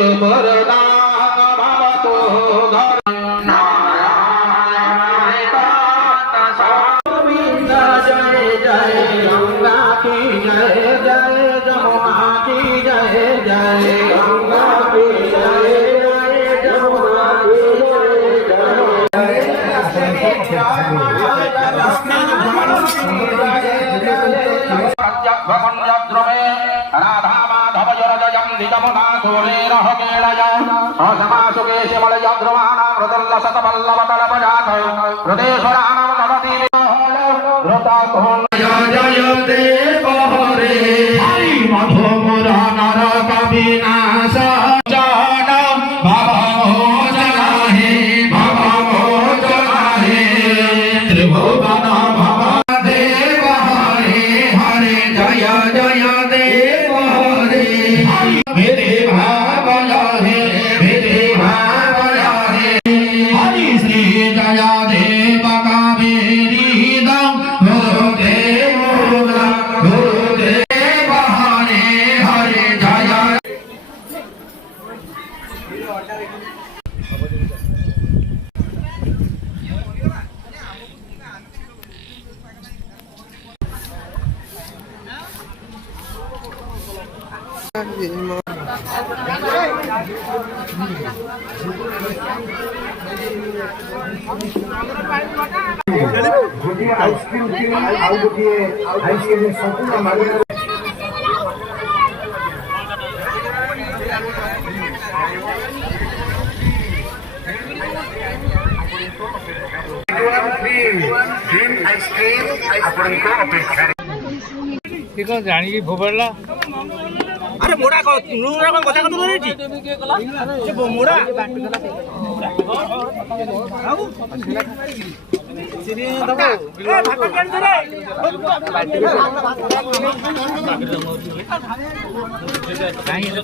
सुवरदा भवतु जय जय गंगा की जय जय जमुना की जय जय गंगा की जय जय जमुना की जय राधा माधव जरजयं दिजमुना सूरेण हकेलय असमासुकेशमलय ध्रुवाणां मृदुल्लसतपल्लवतलपजात हृदेश्वराणां नवति जय देव हरे हरि मधुमुरा नर कविनाश जन भवमोचन हे भवमोचन हे त्रिभुवन भव देव हरे हरे जय जय देव हरे हरि भावय हे हरि भावय हे हरि श्री जय देव कावेरी आइसक्रीम आइसक्रीम संपूर्ण मागणी आइसक्रीम आपको अपेक्षा जाणी फोपाड़ा अरे मोड़ा को लुणा को कथा कतो रेजी से मोड़ा आउ सिरी दबो ए भात केन रे काई जो